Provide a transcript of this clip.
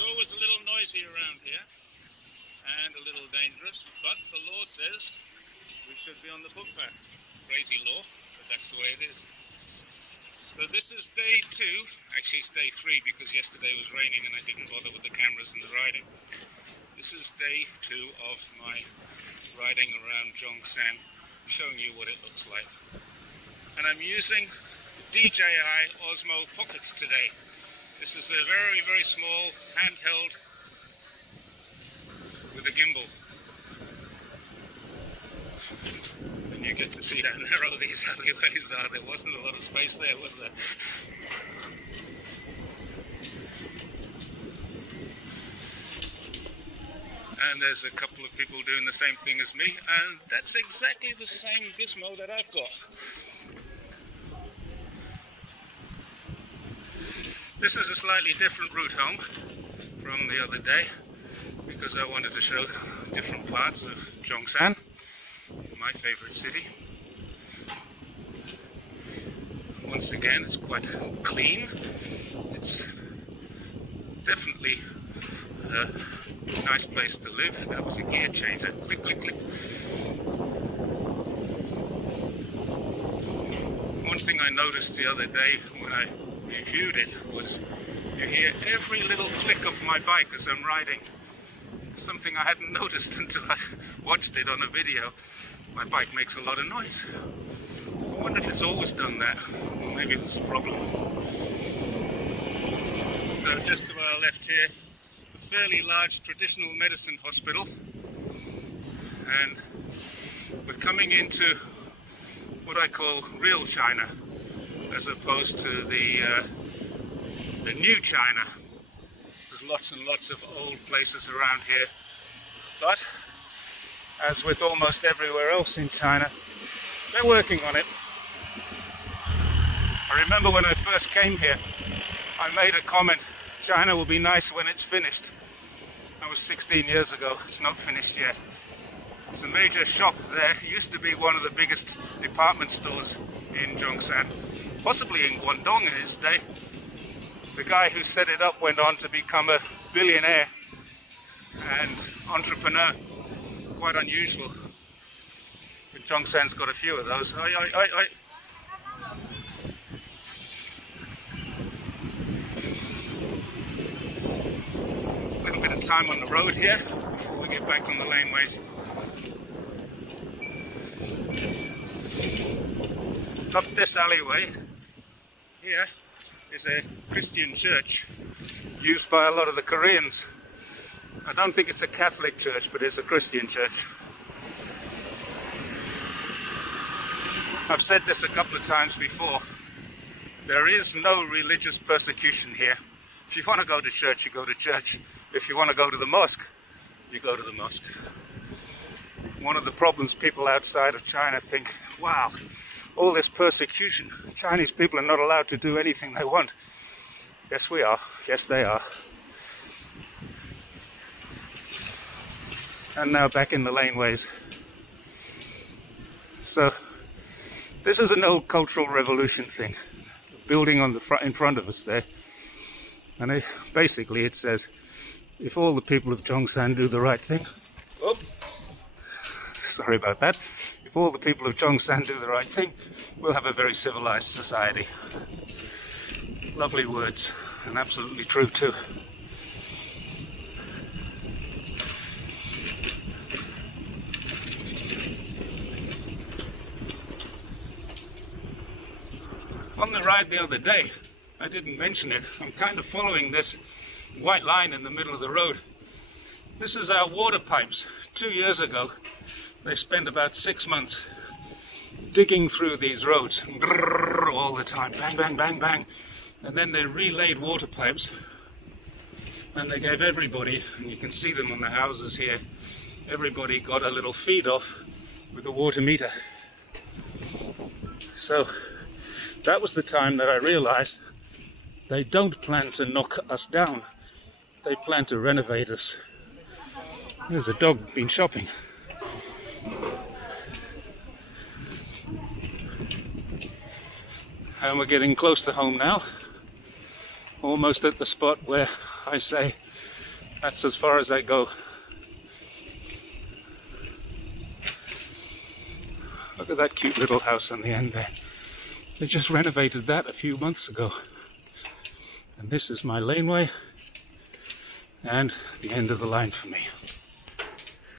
It's always a little noisy around here and a little dangerous, but the law says we should be on the footpath. Crazy law, but that's the way it is. So this is day 2, actually it's day 3 because yesterday was raining and I didn't bother with the cameras and the riding. This is day 2 of my riding around Zhongshan, showing you what it looks like. And I'm using DJI Osmo Pocket today. This is a very, very small handheld with a gimbal. And you get to see how narrow these alleyways are. There wasn't a lot of space there, was there? And there's a couple of people doing the same thing as me, and that's exactly the same gizmo that I've got. This is a slightly different route home from the other day because I wanted to show different parts of Zhongshan, my favorite city. Once again, it's quite clean. It's definitely a nice place to live. That was a gear change, that click, click, click. One thing I noticed the other day when I reviewed it was you hear every little click of my bike as I'm riding. Something I hadn't noticed until I watched it on a video. My bike makes a lot of noise. I wonder if it's always done that, or maybe it was a problem. So just to our left here, a fairly large traditional medicine hospital, and we're coming into what I call real China, as opposed to the new China. There's lots and lots of old places around here, but as with almost everywhere else in China, they're working on it. I remember when I first came here, I made a comment, China will be nice when it's finished. That was 16 years ago, it's not finished yet. It's a major shop there. It used to be one of the biggest department stores in Zhongshan, possibly in Guangdong in its day. The guy who set it up went on to become a billionaire and entrepreneur. Quite unusual. But Zhongshan's got a few of those. A little bit of time on the road here before we get back on the laneways. Up this alleyway here is a Christian church used by a lot of the Koreans. I don't think it's a Catholic church, but it's a Christian church. I've said this a couple of times before. There is no religious persecution here. If you want to go to church, you go to church. If you want to go to the mosque, you go to the mosque. One of the problems people outside of China think, wow, all this persecution, Chinese people are not allowed to do anything they want. Yes, we are. Yes, they are. And now back in the laneways. So, this is an old Cultural Revolution thing. Building on the in front of us there. And basically it says, if all the people of Zhongshan do the right thing... Oh, sorry about that. If all the people of Zhongshan do the right thing, we'll have a very civilized society. Lovely words, and absolutely true too. On the ride the other day, I didn't mention it, I'm kind of following this white line in the middle of the road. This is our water pipes. 2 years ago, they spent about 6 months digging through these roads all the time, bang, bang, bang, bang. And then they relayed water pipes, and they gave everybody, and you can see them on the houses here, everybody got a little feed off with a water meter. So that was the time that I realized they don't plan to knock us down, they plan to renovate us. There's a dog been shopping. And we're getting close to home now, almost at the spot where I say That's as far as I go. Look at that cute little house on the end there. They just renovated that a few months ago. And this is my laneway and the end of the line for me.